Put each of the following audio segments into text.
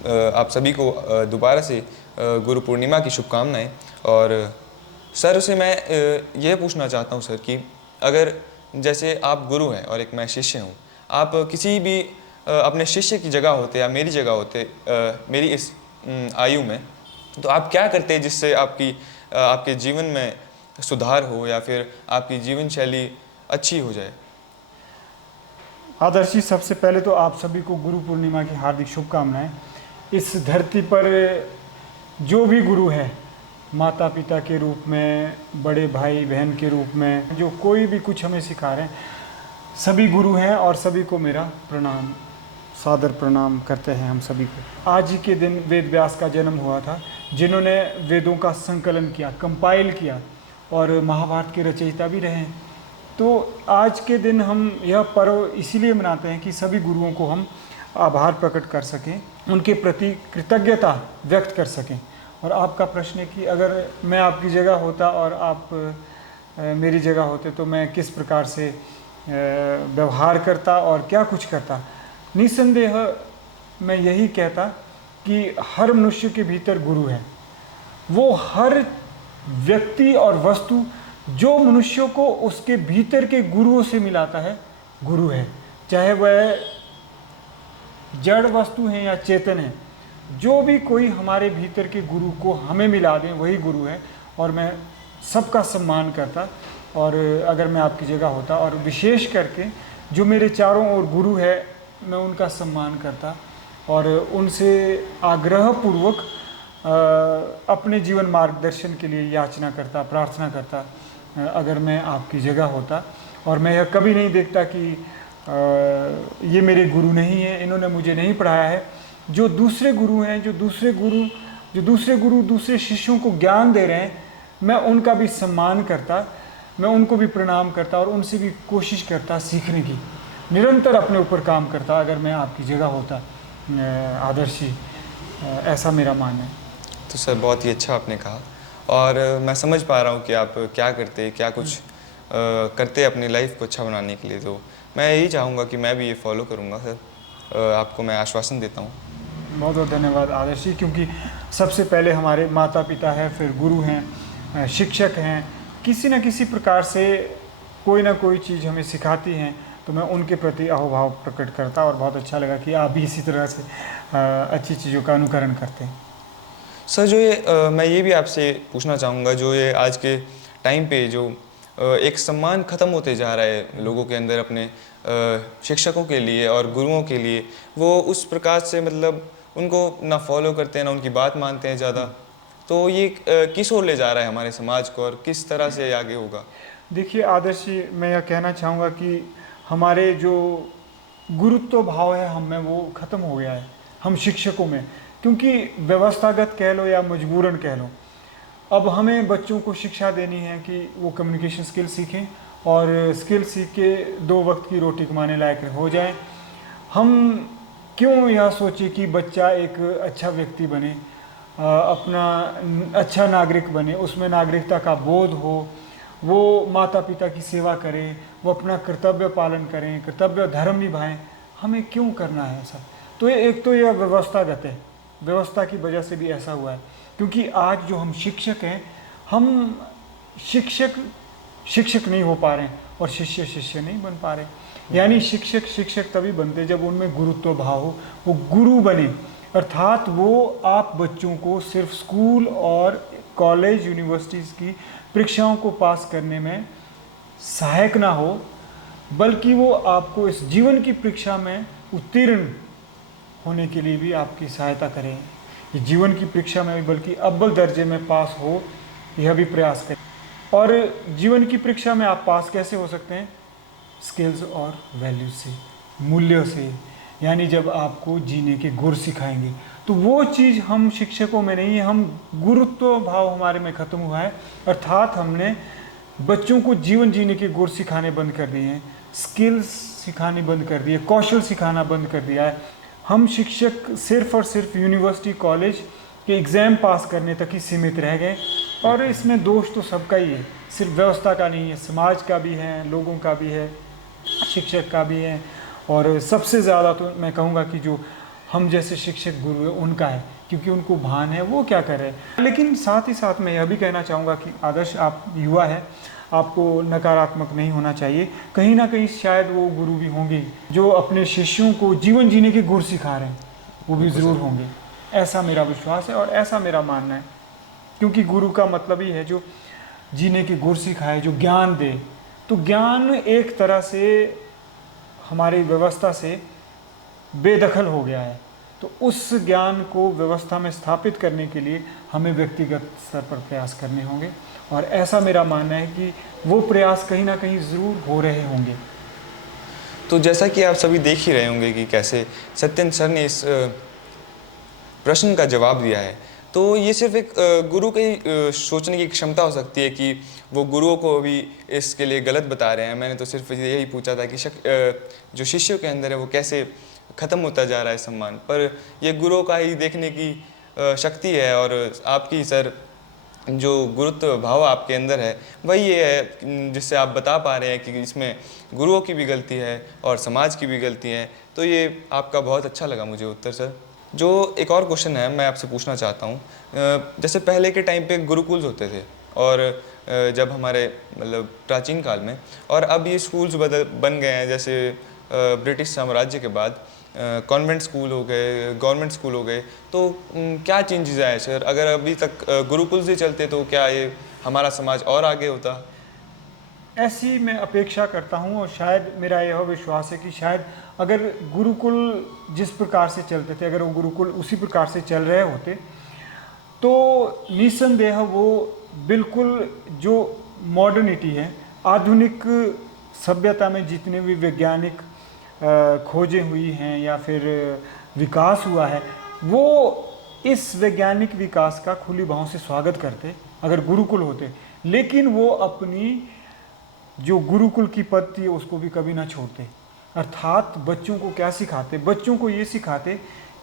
आप सभी को दोबारा से गुरु पूर्णिमा की शुभकामनाएं। और सर से मैं ये पूछना चाहता हूँ सर कि अगर जैसे आप गुरु हैं और एक मैं शिष्य हूँ, आप किसी भी अपने शिष्य की जगह होते या मेरी जगह होते मेरी इस आयु में, तो आप क्या करते हैं जिससे आपके जीवन में सुधार हो या फिर आपकी जीवन शैली अच्छी हो जाए? आदर्शी, सबसे पहले तो आप सभी को गुरु पूर्णिमा की हार्दिक शुभकामनाएं। इस धरती पर जो भी गुरु है, माता पिता के रूप में, बड़े भाई बहन के रूप में, जो कोई भी कुछ हमें सिखा रहे हैं, सभी गुरु हैं और सभी को मेरा प्रणाम, सादर प्रणाम करते हैं हम सभी को। आज ही के दिन वेद व्यास का जन्म हुआ था, जिन्होंने वेदों का संकलन किया, कंपाइल किया और महाभारत के रचयिता भी रहे हैं। तो आज के दिन हम यह पर्व इसीलिए मनाते हैं कि सभी गुरुओं को हम आभार प्रकट कर सकें, उनके प्रति कृतज्ञता व्यक्त कर सकें। और आपका प्रश्न है कि अगर मैं आपकी जगह होता और आप मेरी जगह होते तो मैं किस प्रकार से व्यवहार करता और क्या कुछ करता। निस्संदेह मैं यही कहता कि हर मनुष्य के भीतर गुरु है। वो हर व्यक्ति और वस्तु जो मनुष्य को उसके भीतर के गुरुओं से मिलाता है, गुरु है। चाहे वह जड़ वस्तु है या चेतन है, जो भी कोई हमारे भीतर के गुरु को हमें मिला दें वही गुरु है। और मैं सबका सम्मान करता, और अगर मैं आपकी जगह होता, और विशेष करके जो मेरे चारों ओर गुरु है, मैं उनका सम्मान करता और उनसे आग्रहपूर्वक अपने जीवन मार्गदर्शन के लिए याचना करता, प्रार्थना करता अगर मैं आपकी जगह होता। और मैं यह कभी नहीं देखता कि ये मेरे गुरु नहीं हैं, इन्होंने मुझे नहीं पढ़ाया है। जो दूसरे गुरु हैं, जो दूसरे गुरु दूसरे शिष्यों को ज्ञान दे रहे हैं, मैं उनका भी सम्मान करता, मैं उनको भी प्रणाम करता और उनसे भी कोशिश करता सीखने की, निरंतर अपने ऊपर काम करता अगर मैं आपकी जगह होता। आदर्शी, ऐसा मेरा मानना है। तो सर बहुत ही अच्छा आपने कहा, और मैं समझ पा रहा हूँ कि आप क्या करते, क्या कुछ करते अपनी लाइफ को अच्छा बनाने के लिए। तो मैं यही चाहूँगा कि मैं भी ये फॉलो करूँगा सर। आपको मैं आश्वासन देता हूँ। बहुत बहुत धन्यवाद आदर्शी, क्योंकि सबसे पहले हमारे माता पिता हैं, फिर गुरु हैं, शिक्षक हैं, किसी न किसी प्रकार से कोई ना कोई चीज़ हमें सिखाती हैं, तो मैं उनके प्रति अहोभाव प्रकट करता। और बहुत अच्छा लगा कि आप भी इसी तरह से अच्छी चीज़ों का अनुकरण करते हैं। सर जो ये मैं ये भी आपसे पूछना चाहूँगा, जो ये आज के टाइम पे जो एक सम्मान ख़त्म होते जा रहा है लोगों के अंदर अपने शिक्षकों के लिए और गुरुओं के लिए, वो उस प्रकार से मतलब उनको ना फॉलो करते हैं ना उनकी बात मानते हैं ज़्यादा। तो ये किस ओर ले जा रहा है हमारे समाज को और किस तरह से आगे होगा? देखिए आदर्शी, मैं यह कहना चाहूँगा कि हमारे जो गुरुत्व भाव है हम में, वो ख़त्म हो गया है हम शिक्षकों में, क्योंकि व्यवस्थागत कह लो या मजबूरन कह लो, अब हमें बच्चों को शिक्षा देनी है कि वो कम्युनिकेशन स्किल सीखें और स्किल सीख के 2 वक्त की रोटी कमाने लायक हो जाएं। हम क्यों यह सोचें कि बच्चा एक अच्छा व्यक्ति बने, अपना अच्छा नागरिक बने, उसमें नागरिकता का बोध हो, वो माता पिता की सेवा करें, वो अपना कर्तव्य पालन करें, कर्तव्य धर्म निभाएं। हमें क्यों करना है ऐसा? तो एक तो यह व्यवस्थागत है, व्यवस्था की वजह से भी ऐसा हुआ है। क्योंकि आज जो हम शिक्षक हैं, हम शिक्षक नहीं हो पा रहे हैं और शिष्य शिष्य नहीं बन पा रहे। यानी शिक्षक तभी बनते जब उनमें गुरुत्व भाव हो, वो गुरु बने, अर्थात वो आप बच्चों को सिर्फ स्कूल और कॉलेज यूनिवर्सिटीज़ की परीक्षाओं को पास करने में सहायक ना हो, बल्कि वो आपको इस जीवन की परीक्षा में उत्तीर्ण होने के लिए भी आपकी सहायता करें। ये जीवन की परीक्षा में बल्कि अव्वल दर्जे में पास हो, यह भी प्रयास करें। और जीवन की परीक्षा में आप पास कैसे हो सकते हैं? स्किल्स और वैल्यूज से, मूल्यों से। यानी जब आपको जीने के गुर सिखाएंगे, तो वो चीज़ हम शिक्षकों में नहीं है, हम गुरुत्व भाव हमारे में ख़त्म हुआ है। अर्थात हमने बच्चों को जीवन जीने के गुर सिखाने बंद कर दिए हैं, स्किल्स सिखाने बंद कर दिए, कौशल सिखाना बंद कर दिया है। हम शिक्षक सिर्फ और सिर्फ यूनिवर्सिटी कॉलेज के एग्ज़ाम पास करने तक ही सीमित रह गए। और इसमें दोष तो सबका ही है, सिर्फ व्यवस्था का नहीं है, समाज का भी है, लोगों का भी है, शिक्षक का भी है। और सबसे ज़्यादा तो मैं कहूँगा कि जो हम जैसे शिक्षक गुरु है उनका है, क्योंकि उनको भान है वो क्या कर रहे हैं। लेकिन साथ ही साथ मैं यह भी कहना चाहूँगा कि आदर्श आप युवा है, आपको नकारात्मक नहीं होना चाहिए। कहीं ना कहीं शायद वो गुरु भी होंगे जो अपने शिष्यों को जीवन जीने के गुर सिखा रहे हैं, वो भी ज़रूर होंगे, ऐसा मेरा विश्वास है और ऐसा मेरा मानना है। क्योंकि गुरु का मतलब ही है जो जीने के गुर सिखाए, जो ज्ञान दे। तो ज्ञान एक तरह से हमारी व्यवस्था से बेदखल हो गया है, तो उस ज्ञान को व्यवस्था में स्थापित करने के लिए हमें व्यक्तिगत स्तर पर प्रयास करने होंगे, और ऐसा मेरा मानना है कि वो प्रयास कहीं ना कहीं ज़रूर हो रहे होंगे। तो जैसा कि आप सभी देख ही रहे होंगे कि कैसे सत्येंद्र सर ने इस प्रश्न का जवाब दिया है, तो ये सिर्फ एक गुरु की सोचने की क्षमता हो सकती है कि वो गुरुओं को भी इसके लिए गलत बता रहे हैं। मैंने तो सिर्फ यही पूछा था कि जो शिष्यों के अंदर है वो कैसे ख़त्म होता जा रहा है सम्मान, पर ये गुरुओं का ही देखने की शक्ति है। और आपकी सर जो गुरुत्व भाव आपके अंदर है वही ये है जिससे आप बता पा रहे हैं कि इसमें गुरुओं की भी गलती है और समाज की भी गलती है। तो ये आपका बहुत अच्छा लगा मुझे उत्तर सर। जो एक और क्वेश्चन है मैं आपसे पूछना चाहता हूँ, जैसे पहले के टाइम पे गुरुकुल्स होते थे, और जब हमारे मतलब प्राचीन काल में, और अब ये स्कूल्स बन गए हैं, जैसे ब्रिटिश साम्राज्य के बाद कॉन्वेंट स्कूल हो गए, गवर्नमेंट स्कूल हो गए। तो क्या चेंजेस आए सर? अगर अभी तक गुरुकुल से चलते तो क्या ये हमारा समाज और आगे होता? ऐसी मैं अपेक्षा करता हूँ, और शायद मेरा यह विश्वास है कि शायद अगर गुरुकुल जिस प्रकार से चलते थे, अगर वो गुरुकुल उसी प्रकार से चल रहे होते, तो निसंदेह वो बिल्कुल जो मॉडर्निटी है, आधुनिक सभ्यता में जितने भी वैज्ञानिक खोजें हुई हैं या फिर विकास हुआ है, वो इस वैज्ञानिक विकास का खुली बाहों से स्वागत करते अगर गुरुकुल होते। लेकिन वो अपनी जो गुरुकुल की पद थी उसको भी कभी ना छोड़ते। अर्थात बच्चों को क्या सिखाते? बच्चों को ये सिखाते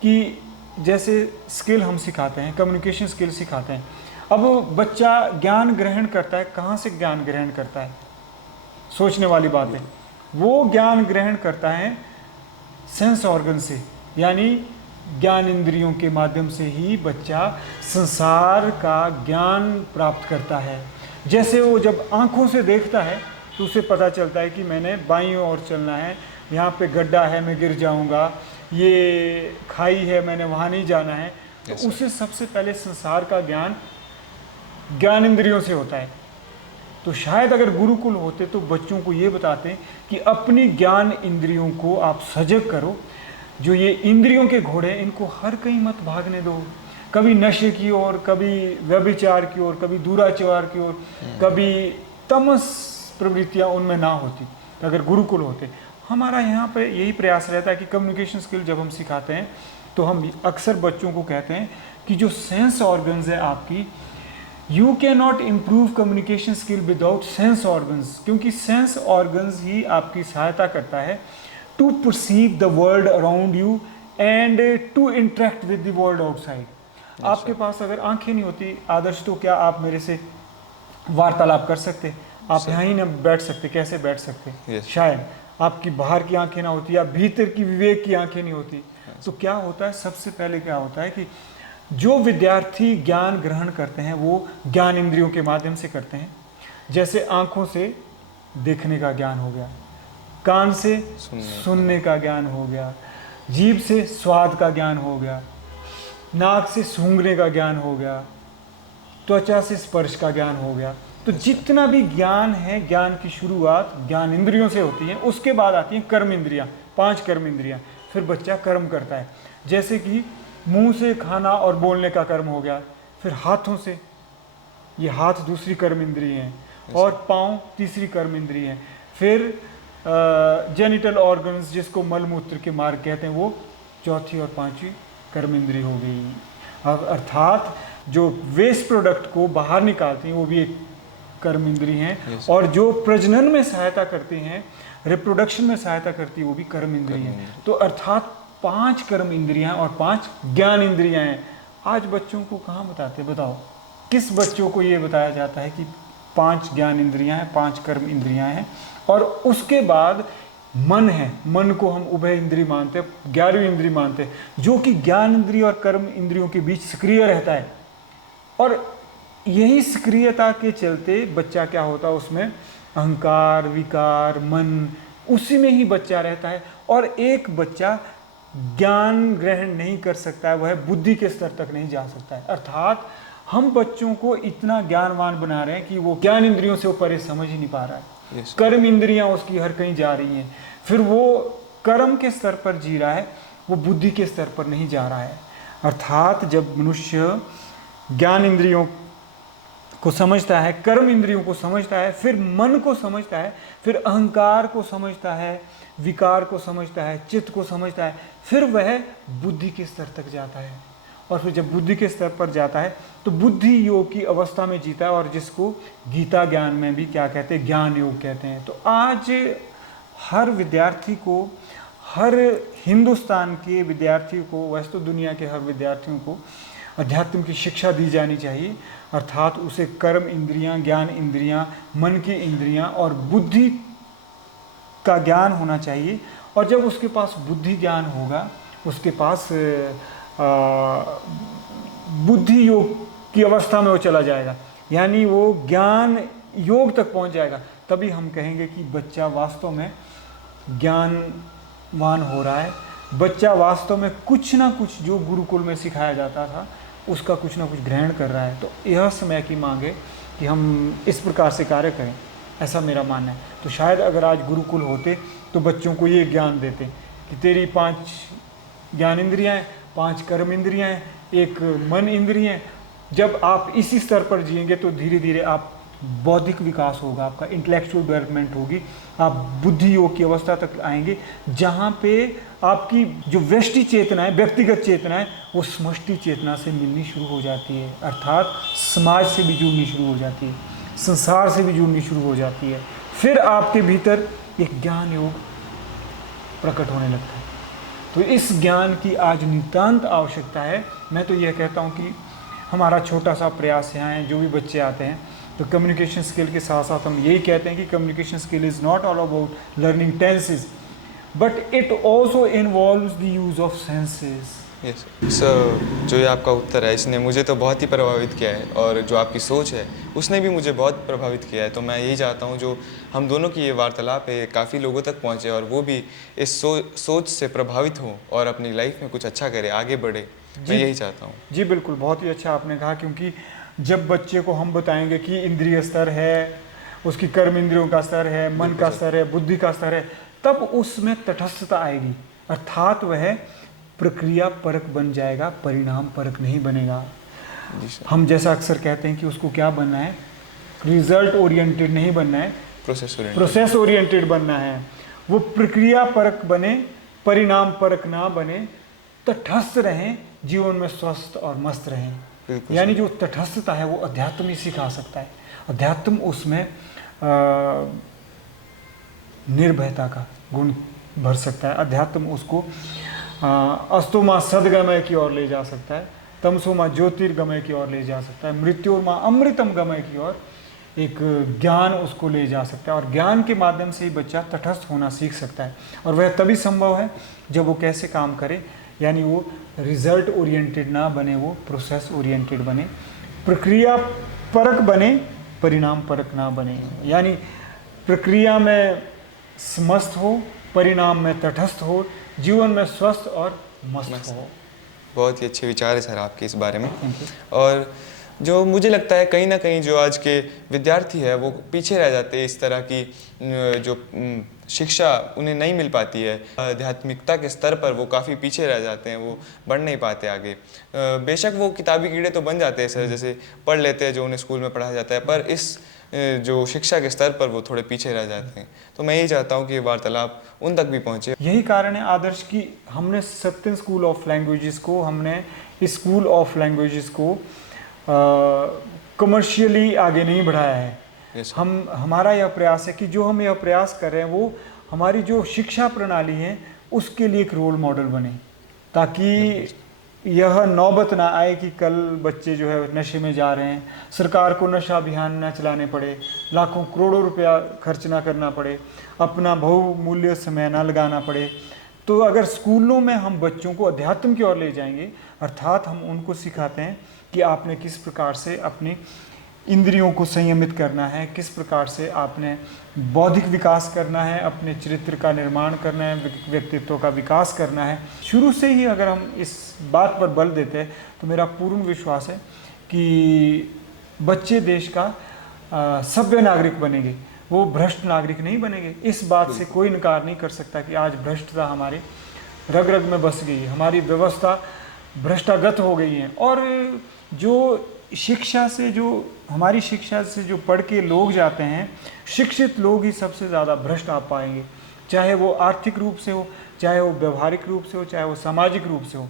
कि जैसे स्किल हम सिखाते हैं, कम्युनिकेशन स्किल सिखाते हैं। अब बच्चा ज्ञान ग्रहण करता है, कहाँ से ज्ञान ग्रहण करता है? सोचने वाली बात है। वो ज्ञान ग्रहण करता है सेंस ऑर्गन से, यानी ज्ञान इंद्रियों के माध्यम से ही बच्चा संसार का ज्ञान प्राप्त करता है। जैसे वो जब आँखों से देखता है तो उसे पता चलता है कि मैंने बाईं ओर चलना है, यहाँ पे गड्ढा है मैं गिर जाऊँगा, ये खाई है मैंने वहाँ नहीं जाना है। तो उसे सबसे पहले संसार का ज्ञान इंद्रियों से होता है। तो शायद अगर गुरुकुल होते तो बच्चों को ये बताते कि अपनी ज्ञान इंद्रियों को आप सजग करो। जो ये इंद्रियों के घोड़े, इनको हर कहीं मत भागने दो, कभी नशे की ओर, कभी व्यभिचार की ओर, कभी दुराचार की ओर, कभी तमस प्रवृत्तियाँ उनमें ना होती। तो अगर गुरुकुल होते, हमारा यहाँ पे यही प्रयास रहता है कि कम्युनिकेशन स्किल जब हम सिखाते हैं तो हम अक्सर बच्चों को कहते हैं कि जो सेंस ऑर्गन्स है आपकी, you can not improve communication skill without sense organs, क्योंकि सेंस ऑर्गन्स ही आपकी सहायता करता है to perceive the world around you and to interact with the world outside. आपके पास अगर आंखें नहीं होती आदर्श, तो क्या आप मेरे से वार्तालाप कर सकते? आप यहाँ ही ना बैठ सकते, कैसे बैठ सकते? शायद आपकी बाहर की आंखें ना होती या भीतर की विवेक की आंखें नहीं होती। तो क्या होता है, सबसे पहले क्या होता है कि जो विद्यार्थी ज्ञान ग्रहण करते हैं वो ज्ञान इंद्रियों के माध्यम से करते हैं। जैसे आँखों से देखने का ज्ञान हो गया, कान से सुनने का ज्ञान हो गया, जीभ से स्वाद का ज्ञान हो गया, नाक से सूंघने का ज्ञान हो गया, त्वचा से स्पर्श का ज्ञान हो गया। तो जितना भी ज्ञान है, ज्ञान की शुरुआत ज्ञान इंद्रियों से होती है। उसके बाद आती हैं कर्म इंद्रियाँ, 5 कर्म इंद्रियाँ। फिर बच्चा कर्म करता है, जैसे कि मुंह से खाना और बोलने का कर्म हो गया, फिर हाथों से, ये हाथ दूसरी कर्म इंद्रिय है, और पाँव तीसरी कर्म इंद्रिय है। फिर जेनिटल ऑर्गन्स जिसको मलमूत्र के मार्ग कहते हैं, वो चौथी और 5वीं कर्म इंद्रिय हो गई। अर्थात जो वेस्ट प्रोडक्ट को बाहर निकालती हैं वो भी एक कर्म इंद्रिय हैं, और जो प्रजनन में सहायता करती हैं, रिप्रोडक्शन में सहायता करती है, वो भी कर्म इंद्रिय हैं। तो अर्थात 5 कर्म इंद्रियां और 5 ज्ञान इंद्रियां हैं। आज बच्चों को कहाँ बताते? बताओ, किस बच्चों को ये बताया जाता है कि 5 ज्ञान इंद्रियां हैं, 5 कर्म इंद्रियां हैं, और उसके बाद मन है, मन को हम उभय इंद्रिय मानते हैं, 11वीं इंद्रिय मानते हैं, जो कि ज्ञान इंद्रिय और कर्म इंद्रियों के बीच सक्रिय रहता है। और यही सक्रियता के चलते बच्चा क्या होता है, उसमें अहंकार, विकार, मन, उसी में ही बच्चा रहता है। और एक बच्चा ज्ञान ग्रहण नहीं कर सकता है, वह बुद्धि के स्तर तक नहीं जा सकता है। अर्थात हम बच्चों को इतना ज्ञानवान बना रहे हैं कि वो ज्ञान इंद्रियों से ऊपर समझ ही नहीं पा रहा है। कर्म इंद्रियां उसकी हर कहीं जा रही हैं, फिर वो कर्म के स्तर पर जी रहा है, वो बुद्धि के स्तर पर नहीं जा रहा है। अर्थात जब मनुष्य ज्ञान इंद्रियों को समझता है, कर्म इंद्रियों को समझता है, फिर मन को समझता है, फिर अहंकार को समझता है, विकार को समझता है, चित्त को समझता है, फिर वह बुद्धि के स्तर तक जाता है। और फिर जब बुद्धि के स्तर पर जाता है तो बुद्धि योग की अवस्था में जीता है, और जिसको गीता ज्ञान में भी क्या कहते हैं, ज्ञान योग कहते हैं। तो आज हर विद्यार्थी को, हर हिंदुस्तान के विद्यार्थी को, वैसे तो दुनिया के हर विद्यार्थियों को अध्यात्म की शिक्षा दी जानी चाहिए। अर्थात उसे कर्म इंद्रियां, ज्ञान इंद्रियां, मन की इंद्रियां और बुद्धि का ज्ञान होना चाहिए। और जब उसके पास बुद्धि ज्ञान होगा, उसके पास बुद्धि योग की अवस्था में वो चला जाएगा, यानी वो ज्ञान योग तक पहुंच जाएगा, तभी हम कहेंगे कि बच्चा वास्तव में ज्ञानवान हो रहा है। बच्चा वास्तव में कुछ ना कुछ जो गुरुकुल में सिखाया जाता था उसका कुछ ना कुछ ग्रहण कर रहा है। तो यह समय की मांग है कि हम इस प्रकार से कार्य करें, ऐसा मेरा मानना है। तो शायद अगर आज गुरुकुल होते तो बच्चों को ये ज्ञान देते कि तेरी 5 ज्ञान इंद्रियाँ हैं, 5 कर्म इंद्रियाँ हैं, 1 मन इंद्रिय है। जब आप इसी स्तर पर जिएंगे तो धीरे धीरे आप बौद्धिक विकास होगा, आपका इंटेलेक्चुअल डेवलपमेंट होगी, आप बुद्धि योग की अवस्था तक आएंगे, जहाँ पे आपकी जो व्यष्टि चेतना है, व्यक्तिगत चेतना है, वो समष्टि चेतना से मिलनी शुरू हो जाती है। अर्थात समाज से भी जुड़नी शुरू हो जाती है, संसार से भी जुड़नी शुरू हो जाती है। फिर आपके भीतर एक ज्ञान योग प्रकट होने लगता है। तो इस ज्ञान की आज नितांत आवश्यकता है। मैं तो यह कहता हूँ कि हमारा छोटा सा प्रयास यहाँ है, जो भी बच्चे आते हैं तो कम्युनिकेशन स्किल के साथ साथ हम यही कहते हैं कि communication skill is not all about learning tenses, but it also involves the use of senses. Yes sir, जो ये आपका उत्तर है इसने मुझे तो बहुत ही प्रभावित किया है, और जो आपकी सोच है उसने भी मुझे बहुत प्रभावित किया है। तो मैं यही चाहता हूँ जो हम दोनों की ये वार्तालाप है काफ़ी लोगों तक पहुँचे, और वो भी इस सोच से प्रभावित हों और अपनी लाइफ में कुछ अच्छा करे, आगे बढ़े। मैं यही चाहता हूँ। जी बिल्कुल, बहुत ही अच्छा आपने कहा, क्योंकि जब बच्चे को हम बताएंगे कि इंद्रिय स्तर है, उसकी कर्म इंद्रियों का स्तर है, मन का स्तर है, बुद्धि का स्तर है, तब उसमें तटस्थता आएगी। अर्थात वह प्रक्रिया परक बन जाएगा, परिणाम परक नहीं बनेगा। हम जैसा अक्सर कहते हैं कि उसको क्या बनना है, रिजल्ट ओरिएंटेड नहीं बनना है, प्रोसेस ओरिएंटेड बनना है। वो प्रक्रिया परक बने, परिणाम परक ना बने, तटस्थ रहें, जीवन में स्वस्थ और मस्त रहें। यानी जो तटस्थता है वो अध्यात्म ही सिखा सकता है। अध्यात्म उसमें निर्भयता का गुण भर सकता है। अध्यात्म उसको अस्तोमा सदगमय की ओर ले जा सकता है, तमसोमा ज्योतिर्गमय की ओर ले जा सकता है, मृत्योर्मा अमृतम गमय की ओर एक ज्ञान उसको ले जा सकता है। और ज्ञान के माध्यम से ही बच्चा तटस्थ होना सीख सकता है, और वह तभी संभव है जब वो कैसे काम करे, यानी वो रिजल्ट ओरिएंटेड ना बने, वो प्रोसेस ओरिएंटेड बने, प्रक्रिया परक बने, परिणाम परक ना बने। यानी प्रक्रिया में समस्त हो, परिणाम में तटस्थ हो, जीवन में स्वस्थ और मस्त हो। बहुत ही अच्छे विचार है सर आपके इस बारे में। और जो मुझे लगता है कहीं ना कहीं जो आज के विद्यार्थी है वो पीछे रह जाते हैं, इस तरह की जो शिक्षा उन्हें नहीं मिल पाती है, आध्यात्मिकता के स्तर पर वो काफ़ी पीछे रह जाते हैं, वो बढ़ नहीं पाते आगे। बेशक वो किताबी कीड़े तो बन जाते हैं सर, जैसे पढ़ लेते हैं जो उन्हें स्कूल में पढ़ाया जाता है, पर इस जो शिक्षा के स्तर पर वो थोड़े पीछे रह जाते हैं। तो मैं यही चाहता हूँ कि ये वार्तालाप उन तक भी पहुँचे। यही कारण है आदर्श की हमने सत्यन स्कूल ऑफ लैंग्वेजेस को, हमने इस स्कूल ऑफ लैंग्वेजेस को कमर्शियली आगे नहीं बढ़ाया है। हमारा यह प्रयास है कि जो हम यह प्रयास कर रहे हैं वो हमारी जो शिक्षा प्रणाली है उसके लिए एक रोल मॉडल बने, ताकि यह नौबत ना आए कि कल बच्चे जो है नशे में जा रहे हैं, सरकार को नशा अभियान ना चलाने पड़े, लाखों करोड़ों रुपया खर्च ना करना पड़े, अपना बहुमूल्य समय ना लगाना पड़े। तो अगर स्कूलों में हम बच्चों को अध्यात्म की ओर ले जाएंगे, अर्थात हम उनको सिखाते हैं कि आपने किस प्रकार से अपनी इंद्रियों को संयमित करना है, किस प्रकार से आपने बौद्धिक विकास करना है, अपने चरित्र का निर्माण करना है, व्यक्तित्व का विकास करना है, शुरू से ही अगर हम इस बात पर बल देते हैं तो मेरा पूर्ण विश्वास है कि बच्चे देश का सभ्य नागरिक बनेंगे, वो भ्रष्ट नागरिक नहीं बनेंगे। इस बात से कोई इनकार नहीं कर सकता कि आज भ्रष्टता हमारे रग रग में बस गई है, हमारी व्यवस्था भ्रष्टागत हो गई है। और जो शिक्षा से, जो हमारी शिक्षा से जो पढ़ के लोग जाते हैं, शिक्षित लोग ही सबसे ज़्यादा भ्रष्ट आप पाएंगे, चाहे वो आर्थिक रूप से हो, चाहे वो व्यवहारिक रूप से हो, चाहे वो सामाजिक रूप से हो,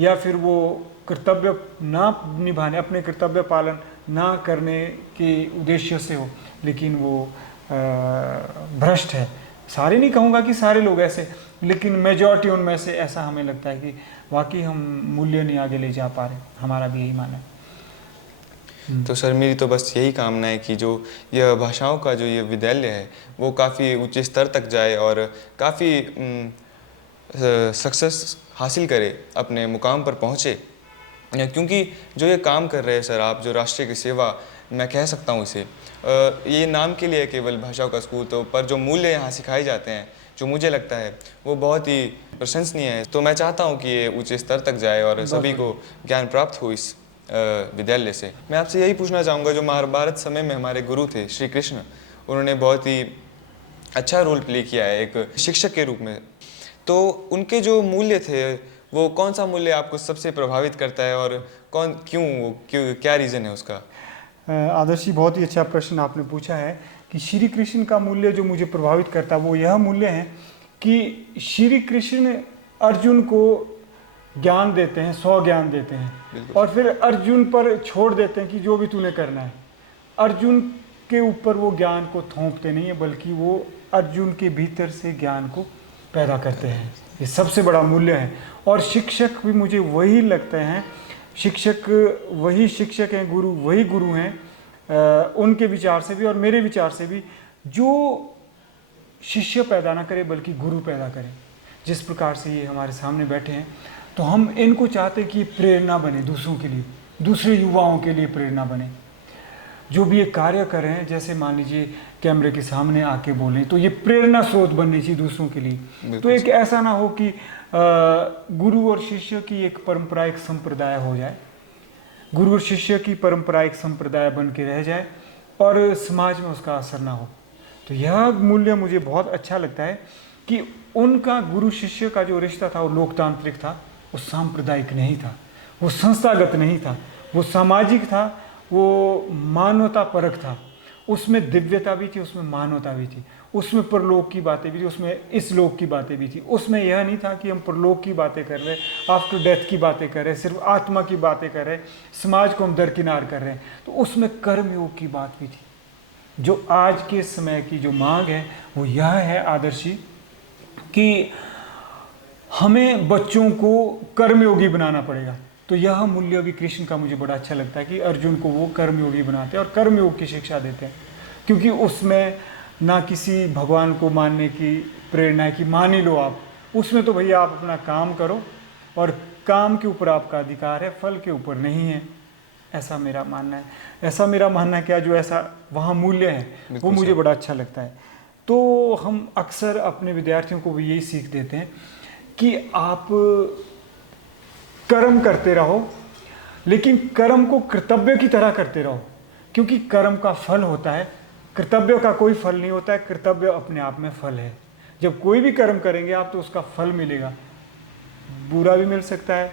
या फिर वो कर्तव्य ना निभाने, अपने कर्तव्य पालन ना करने के उद्देश्य से हो, लेकिन वो भ्रष्ट है। सारे नहीं कहूँगा कि सारे लोग ऐसे, लेकिन मेजॉरिटी उनमें से ऐसा हमें लगता है कि वाकई हम मूल्य नहीं आगे ले जा पा रहे। हमारा भी यही मानना है। तो सर मेरी तो बस यही कामना है कि जो यह भाषाओं का जो ये विद्यालय है वो काफ़ी ऊंचे स्तर तक जाए और काफ़ी सक्सेस हासिल करे, अपने मुकाम पर पहुँचे। क्योंकि जो ये काम कर रहे हैं सर आप, जो राष्ट्र की सेवा मैं कह सकता हूँ इसे, ये नाम के लिए केवल भाषाओं का स्कूल, तो पर जो मूल्य यहाँ सिखाए जाते हैं जो मुझे लगता है वो बहुत ही प्रशंसनीय है। तो मैं चाहता हूँ कि ये ऊंचे स्तर तक जाए और सभी को ज्ञान प्राप्त हो इस विद्यालय से। मैं आपसे यही पूछना चाहूँगा, जो महाभारत समय में हमारे गुरु थे श्री कृष्ण, उन्होंने बहुत ही अच्छा रोल प्ले किया है एक शिक्षक के रूप में, तो उनके जो मूल्य थे वो कौन सा मूल्य आपको सबसे प्रभावित करता है और क्यों क्या रीज़न है उसका? आदर्श जी, बहुत ही अच्छा प्रश्न आपने पूछा है कि श्री कृष्ण का मूल्य जो मुझे प्रभावित करता है वो यह मूल्य है कि श्री कृष्ण अर्जुन को ज्ञान देते हैं, 100 ज्ञान देते हैं, और फिर अर्जुन पर छोड़ देते हैं कि जो भी तूने करना है। अर्जुन के ऊपर वो ज्ञान को थोपते नहीं है, बल्कि वो अर्जुन के भीतर से ज्ञान को पैदा करते हैं। ये सबसे बड़ा मूल्य है। और शिक्षक भी मुझे वही लगते हैं, शिक्षक वही शिक्षक हैं, गुरु वही गुरु हैं, उनके विचार से भी और मेरे विचार से भी, जो शिष्य पैदा ना करे बल्कि गुरु पैदा करे। जिस प्रकार से ये हमारे सामने बैठे हैं, तो हम इनको चाहते कि प्रेरणा बने दूसरों के लिए, दूसरे युवाओं के लिए प्रेरणा बने। जो भी ये कार्य कर रहे हैं, जैसे मान लीजिए कैमरे के सामने आके बोलें, तो ये प्रेरणा स्रोत बननी चाहिए दूसरों के लिए। तो एक ऐसा ना हो कि गुरु और शिष्य की एक परंपरा, एक संप्रदाय हो जाए, गुरु और शिष्य की परंपरा एक संप्रदाय बन के रह जाए और समाज में उसका असर ना हो। तो यह मूल्य मुझे बहुत अच्छा लगता है कि उनका गुरु शिष्य का जो रिश्ता था वो लोकतांत्रिक था, वो सांप्रदायिक नहीं था, वो संस्थागत नहीं था, वो सामाजिक था, वो मानवता परक था। उसमें दिव्यता भी थी, उसमें मानवता भी थी, उसमें परलोक की बातें भी थी, उसमें इस लोक की बातें भी थी। उसमें यह नहीं था कि हम परलोक की बातें कर रहे, आफ्टर डेथ की बातें कर रहे, सिर्फ आत्मा की बातें कर रहे, समाज को हम दरकिनार कर रहे हैं। तो उसमें कर्मयोग की बात भी थी। जो आज के समय की जो मांग है वो यह है आदर्शी कि हमें बच्चों को कर्मयोगी बनाना पड़ेगा। तो यह मूल्य भी कृष्ण का मुझे बड़ा अच्छा लगता है कि अर्जुन को वो कर्मयोगी बनाते हैं और कर्मयोग की शिक्षा देते हैं, क्योंकि उसमें ना किसी भगवान को मानने की प्रेरणा है कि मान ही लो आप, उसमें तो भैया आप अपना काम करो और काम के ऊपर आपका अधिकार है, फल के ऊपर नहीं है। ऐसा मेरा मानना है। ऐसा मेरा मानना है क्या, जो ऐसा वहाँ मूल्य है वो मुझे बड़ा अच्छा लगता है। तो हम अक्सर अपने विद्यार्थियों को भी यही सीख देते हैं कि आप कर्म करते रहो, लेकिन कर्म को कर्तव्य की तरह करते रहो, क्योंकि कर्म का फल होता है, कर्तव्य का कोई फल नहीं होता है। कर्तव्य अपने आप में फल है। जब कोई भी कर्म करेंगे आप तो उसका फल मिलेगा, बुरा भी मिल सकता है,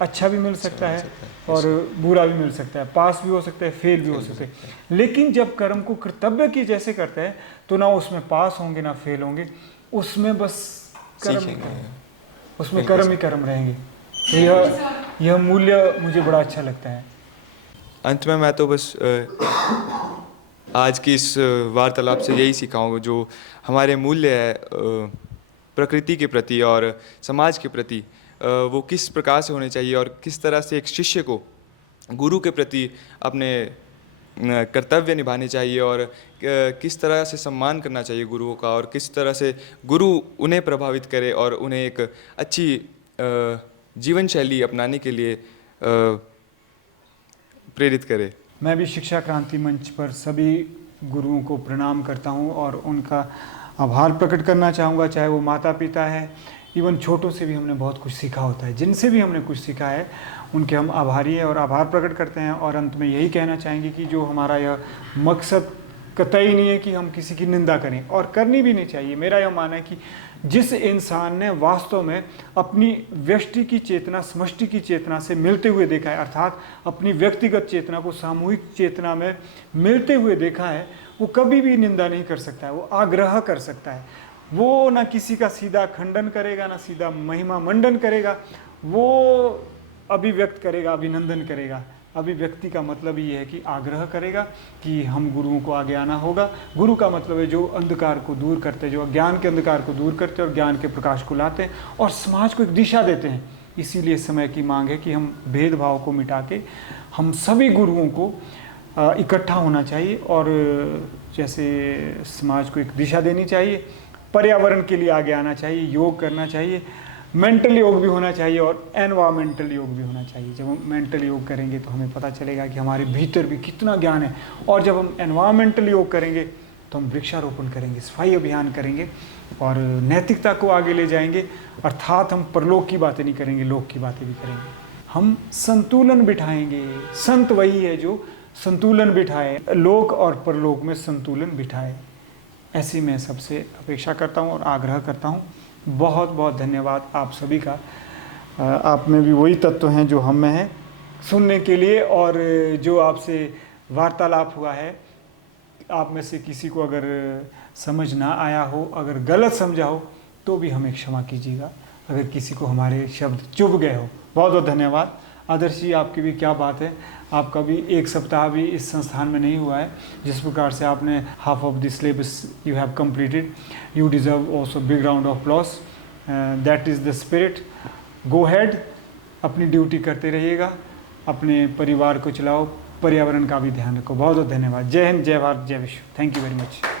अच्छा भी मिल सकता है और बुरा भी मिल सकता है, पास भी हो सकता है, फेल भी हो सकता है। लेकिन जब कर्म को कर्तव्य की जैसे करते हैं तो ना उसमें पास होंगे ना फेल होंगे, उसमें बस कर्म, उसमें कर्म ही कर्म रहेंगे। तो यह मूल्य मुझे बड़ा अच्छा लगता है। अंत में मैं तो बस आज की इस वार्तालाप से यही सिखाऊंगा, जो हमारे मूल्य है प्रकृति के प्रति और समाज के प्रति, वो किस प्रकार से होने चाहिए और किस तरह से एक शिष्य को गुरु के प्रति अपने कर्तव्य निभाने चाहिए और किस तरह से सम्मान करना चाहिए गुरुओं का और किस तरह से गुरु उन्हें प्रभावित करे और उन्हें एक अच्छी जीवन शैली अपनाने के लिए प्रेरित करे। मैं भी शिक्षा क्रांति मंच पर सभी गुरुओं को प्रणाम करता हूं और उनका आभार प्रकट करना चाहूँगा, चाहे वो माता पिता है, इवन छोटों से भी हमने बहुत कुछ सीखा होता है, जिनसे भी हमने कुछ सीखा है उनके हम आभारी हैं और आभार प्रकट करते हैं। और अंत में यही कहना चाहेंगे कि जो हमारा यह मकसद कतई नहीं है कि हम किसी की निंदा करें और करनी भी नहीं चाहिए। मेरा यह मानना है कि जिस इंसान ने वास्तव में अपनी व्यष्टि की चेतना समष्टि की चेतना से मिलते हुए देखा है, अर्थात अपनी व्यक्तिगत चेतना को सामूहिक चेतना में मिलते हुए देखा है, वो कभी भी निंदा नहीं कर सकता है, वो आग्रह कर सकता है। वो ना किसी का सीधा खंडन करेगा, ना सीधा महिमा मंडन करेगा, वो अभिव्यक्त करेगा, अभिनंदन करेगा। अभिव्यक्ति का मतलब ये है कि आग्रह करेगा कि हम गुरुओं को आगे आना होगा। गुरु का मतलब है जो अंधकार को दूर करते हैं, जो अज्ञान के अंधकार को दूर करते हैं और ज्ञान के प्रकाश को लाते हैं और समाज को एक दिशा देते हैं। इसीलिए समय की मांग है कि हम भेदभाव को मिटा के हम सभी गुरुओं को इकट्ठा होना चाहिए और जैसे समाज को एक दिशा देनी चाहिए, पर्यावरण के लिए आगे आना चाहिए, योग करना चाहिए, मेंटल योग भी होना चाहिए और एनवायरमेंटल योग भी होना चाहिए। जब हम मेंटल योग करेंगे तो हमें पता चलेगा कि हमारे भीतर भी कितना ज्ञान है, और जब हम एनवायरमेंटल योग करेंगे तो हम वृक्षारोपण करेंगे, सफाई अभियान करेंगे और नैतिकता को आगे ले जाएंगे। अर्थात हम परलोक की बातें नहीं करेंगे, लोक की बातें भी करेंगे। हम संतुलन बिठाएंगे। संत वही है जो संतुलन बिठाए, लोक और परलोक में संतुलन बिठाए। ऐसी मैं सबसे अपेक्षा करता हूँ और आग्रह करता हूँ। बहुत बहुत धन्यवाद आप सभी का। आप में भी वही तत्व हैं जो हम में हैं, सुनने के लिए। और जो आपसे वार्तालाप हुआ है, आप में से किसी को अगर समझ ना आया हो, अगर गलत समझा हो, तो भी हमें क्षमा कीजिएगा। अगर किसी को हमारे शब्द चुभ गए हो, बहुत बहुत धन्यवाद। आदर्श जी, आपकी भी क्या बात है, आपका भी एक सप्ताह भी इस संस्थान में नहीं हुआ है। जिस प्रकार से आपने half of the syllabus you have completed, you deserve also big round of applause. That is the spirit. Go head, अपनी ड्यूटी करते रहिएगा, अपने परिवार को चलाओ, पर्यावरण का भी ध्यान रखो। बहुत बहुत धन्यवाद। जय हिंद, जय भारत, जय विश्व। Thank you very much.